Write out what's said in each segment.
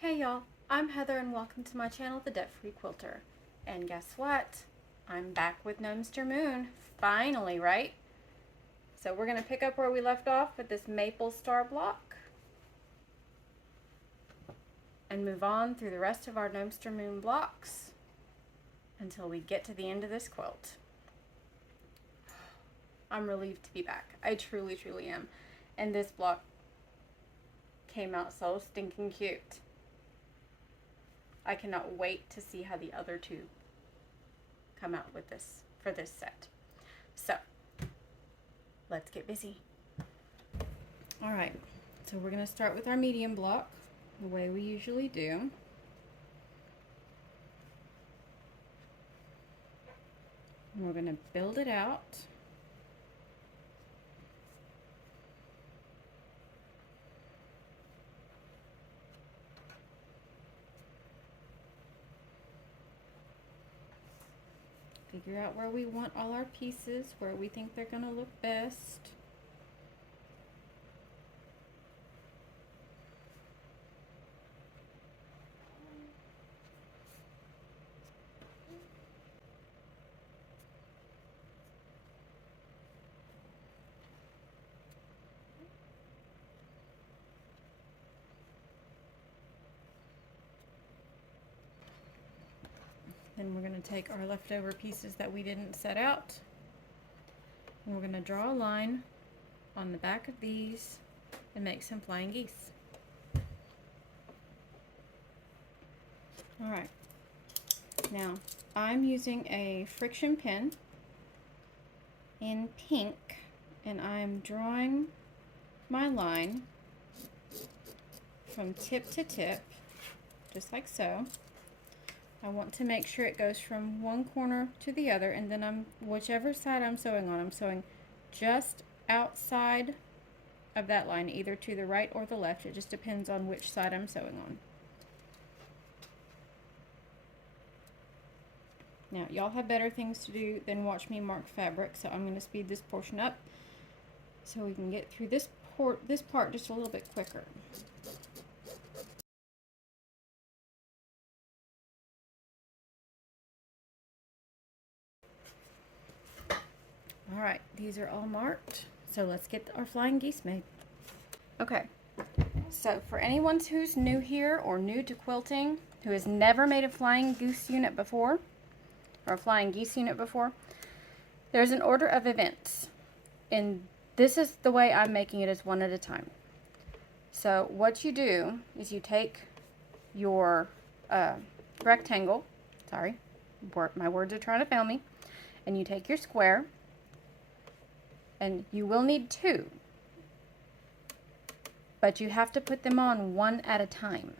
Hey y'all, I'm Heather and welcome to my channel, The Debt Free Quilter. And guess what? I'm back with Gnome-ster Moon. Finally, right? So we're going to pick up where we left off with this maple star block and move on through the rest of our Gnome-ster Moon blocks until we get to the end of this quilt. I'm relieved to be back. I truly, truly am. And this block came out so stinking cute. I cannot wait to see how the other two come out with this for this set. So let's get busy. All right, so we're going to start with our medium block the way we usually do. And we're going to build it out. Figure out where we want all our pieces, where we think they're going to look best. Then we're going to take our leftover pieces that we didn't set out, and we're going to draw a line on the back of these and make some flying geese. Alright, now I'm using a friction pen in pink, and I'm drawing my line from tip to tip, just like so. I want to make sure it goes from one corner to the other, and then whichever side I'm sewing on, I'm sewing just outside of that line, either to the right or the left. It just depends on which side I'm sewing on. Now, y'all have better things to do than watch me mark fabric, so I'm going to speed this portion up so we can get through this part just a little bit quicker. Alright, these are all marked, so let's get our flying geese made. Okay, so for anyone who's new here or new to quilting, who has never made a flying goose unit before, or a flying geese unit before, there's an order of events, and this is the way I'm making it, is one at a time. So what you do is you take your rectangle, sorry, my words are trying to fail me, and you take your square, and you will need two, but you have to put them on one at a time,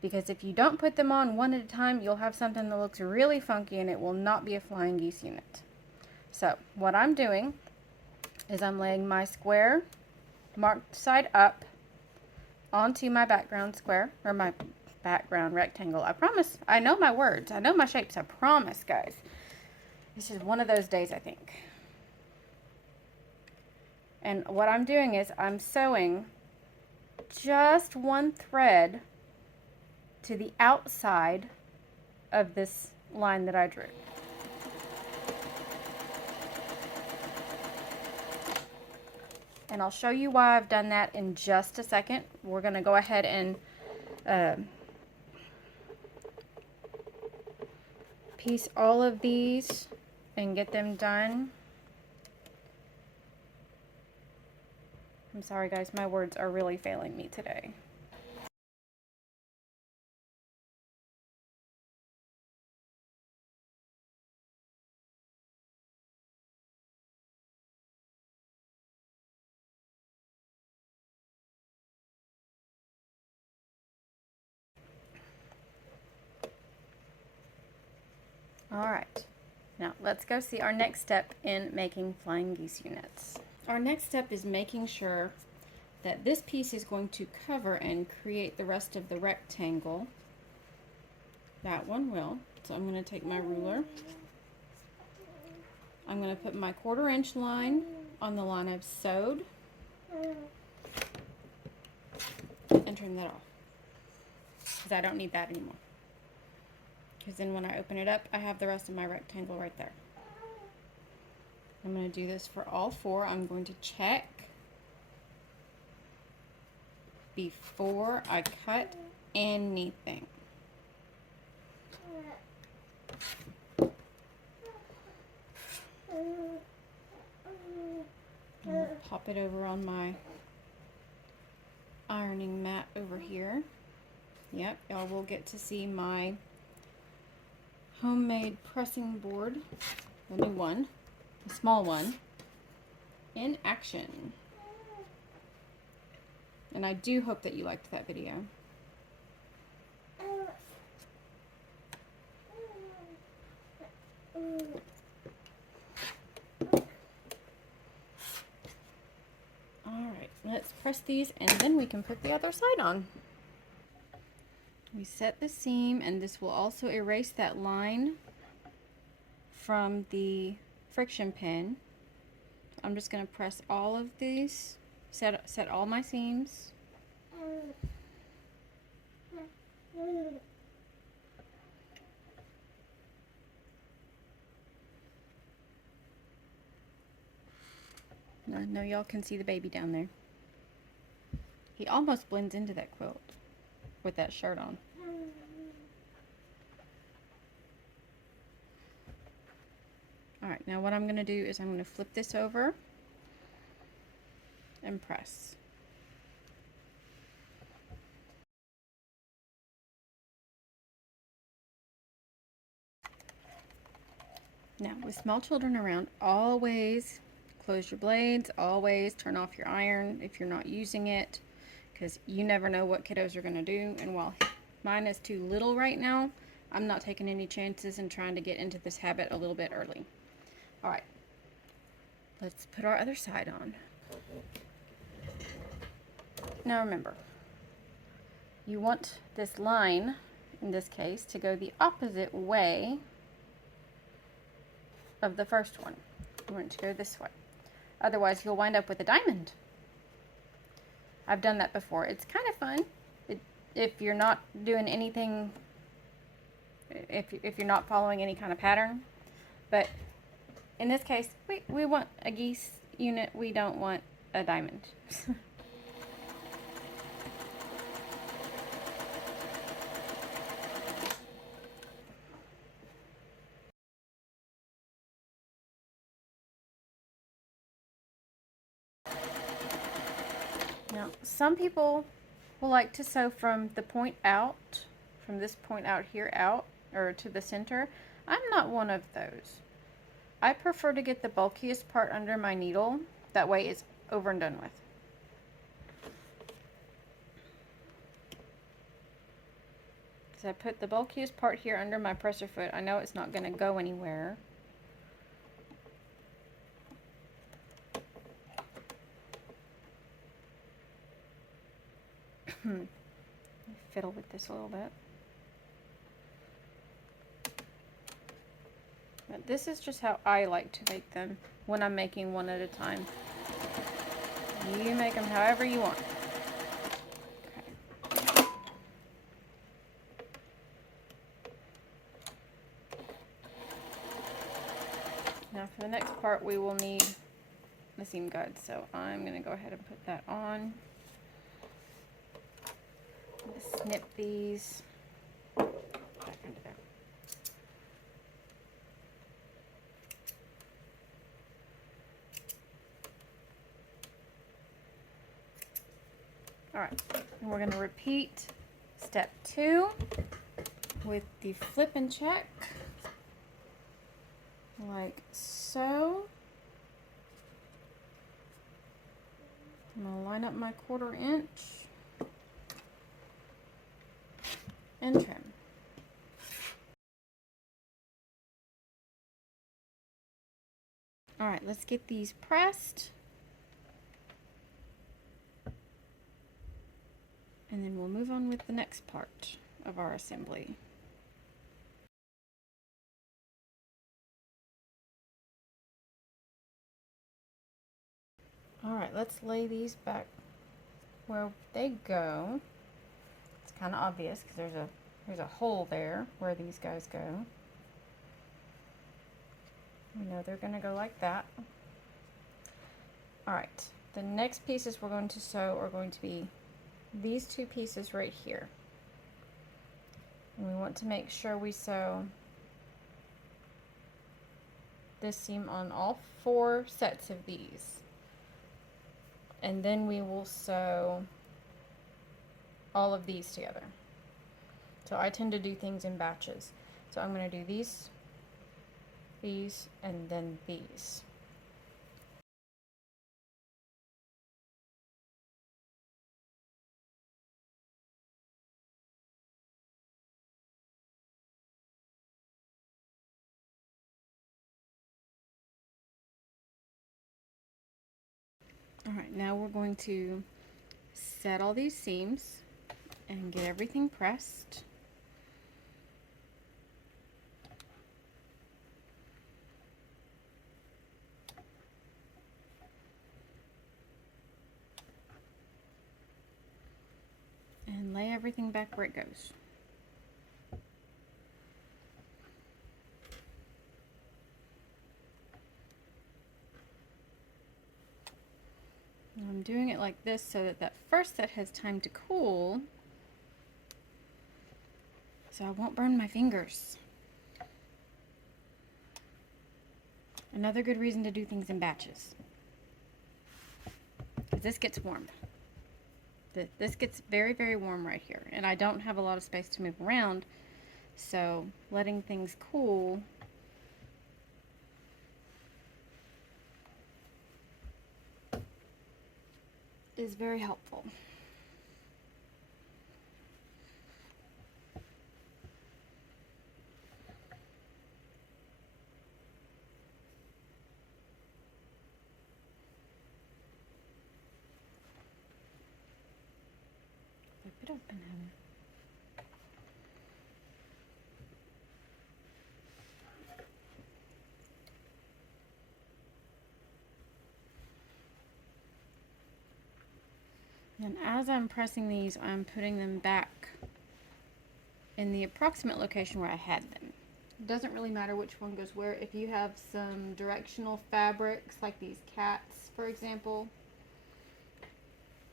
because if you don't put them on one at a time, you'll have something that looks really funky and it will not be a flying geese unit. So what I'm doing is I'm laying my square marked side up onto my background square, or my background rectangle. I promise, I know my words, I know my shapes, I promise, guys. This is one of those days, I think. And what I'm doing is I'm sewing just one thread to the outside of this line that I drew. And I'll show you why I've done that in just a second. We're going to go ahead and piece all of these and get them done. I'm sorry guys, my words are really failing me today. Alright, now let's go see our next step in making flying geese units. Our next step is making sure that this piece is going to cover and create the rest of the rectangle. That one will. So I'm going to take my ruler. I'm going to put my 1/4 inch line on the line I've sewed and trim that off. because I don't need that anymore. Because then when I open it up, I have the rest of my rectangle right there. I'm going to do this for all 4. I'm going to check before I cut anything. I'll pop it over on my ironing mat over here. Yep, y'all will get to see my homemade pressing board, the new one, the small one, in action. And I do hope that you liked that video. Alright, let's press these and then we can put the other side on. We set the seam, and this will also erase that line from the friction pin. I'm just going to press all of these, set all my seams. I know y'all can see the baby down there. He almost blends into that quilt with that shirt on. Alright, now what I'm going to do is I'm going to flip this over and press. Now, with small children around, always close your blades, always turn off your iron if you're not using it, because you never know what kiddos are going to do. And while mine is too little right now, I'm not taking any chances and trying to get into this habit a little bit early. Alright, let's put our other side on. Now remember, you want this line, in this case, to go the opposite way of the first one. You want it to go this way. Otherwise, you'll wind up with a diamond. I've done that before. It's kind of fun. If you're not doing anything, if you're not following any kind of pattern. But in this case, we want a geese unit. We don't want a diamond. Now, some people will like to sew from the point out, from this point out here out, or to the center. I'm not one of those. I prefer to get the bulkiest part under my needle. That way it's over and done with. Because I put the bulkiest part here under my presser foot, I know it's not going to go anywhere. Fiddle with this a little bit. But this is just how I like to make them when I'm making one at a time. You make them however you want. Okay. Now for the next part we will need the seam guide, so I'm going to go ahead and put that on. Snip these back into there. Alright, and we're going to repeat step 2 with the flip and check, like so. I'm going to line up my 1/4 inch. And trim. All right, let's get these pressed. And then we'll move on with the next part of our assembly. All right, let's lay these back where they go. Let's kind of obvious because there's a hole there where these guys go. We know they're going to go like that. Alright, the next pieces we're going to sew are going to be these two pieces right here. And we want to make sure we sew this seam on all 4 sets of these. And then we will sew all of these together. So I tend to do things in batches. So I'm going to do these, and then these. Alright, now we're going to set all these seams and get everything pressed. And lay everything back where it goes. I'm doing it like this so that first set has time to cool, so I won't burn my fingers. Another good reason to do things in batches, because this gets warm. This gets very, very warm right here, and I don't have a lot of space to move around, so letting things cool is very helpful. Flip it open, Heather. And as I'm pressing these, I'm putting them back in the approximate location where I had them. It doesn't really matter which one goes where. If you have some directional fabrics, like these cats, for example,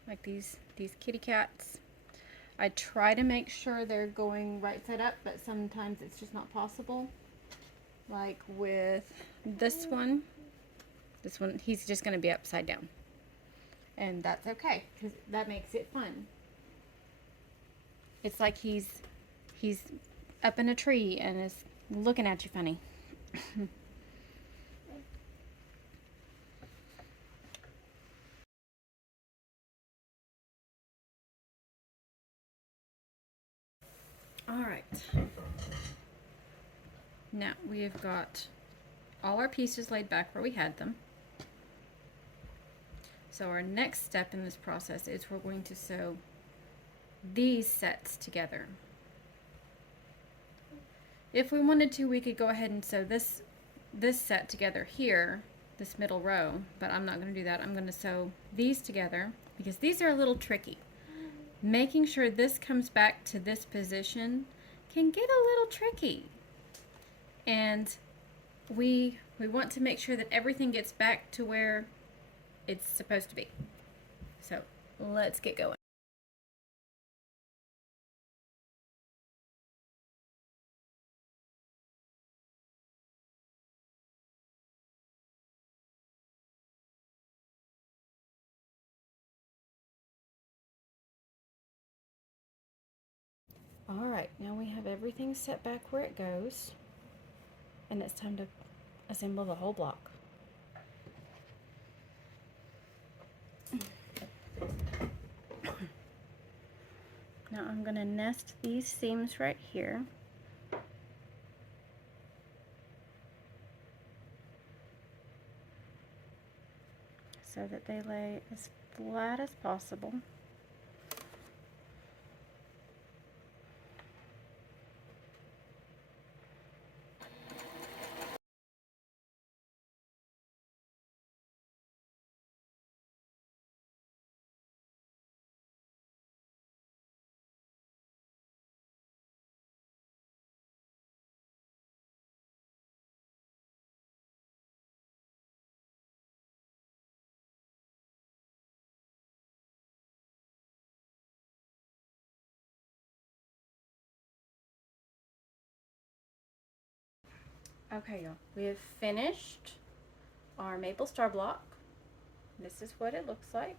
like these kitty cats, I try to make sure they're going right side up, but sometimes it's just not possible. Like with this one, he's just going to be upside down. And that's okay, because that makes it fun. It's like he's up in a tree and is looking at you funny. Alright. Now we have got all our pieces laid back where we had them. So our next step in this process is we're going to sew these sets together. If we wanted to, we could go ahead and sew this set together here, this middle row, but I'm not going to do that. I'm going to sew these together because these are a little tricky. Making sure this comes back to this position can get a little tricky. And we want to make sure that everything gets back to where it's supposed to be. So let's get going. Alright, now we have everything set back where it goes, and it's time to assemble the whole block. Now I'm going to nest these seams right here. So that they lay as flat as possible. Okay, y'all, we have finished our maple star block. This is what it looks like.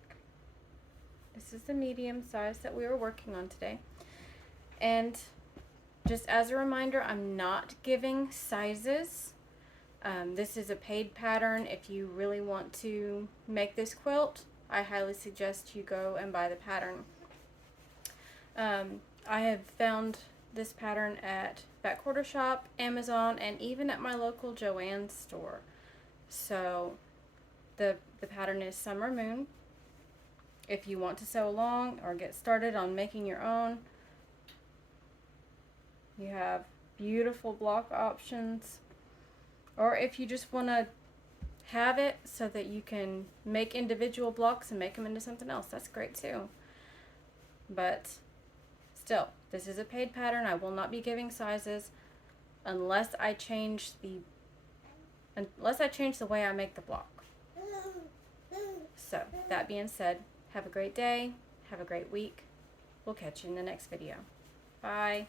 This is the medium size that we were working on today. And just as a reminder, I'm not giving sizes. This is a paid pattern. If you really want to make this quilt, I highly suggest you go and buy the pattern. I have found this pattern at Back Quarter Shop, Amazon, and even at my local JoAnn store. So the pattern is Summer Moon. If you want to sew along or get started on making your own, you have beautiful block options. Or if you just want to have it so that you can make individual blocks and make them into something else, that's great too. But still, this is a paid pattern. I will not be giving sizes unless I change the way I make the block. So, that being said, have a great day, have a great week. We'll catch you in the next video. Bye.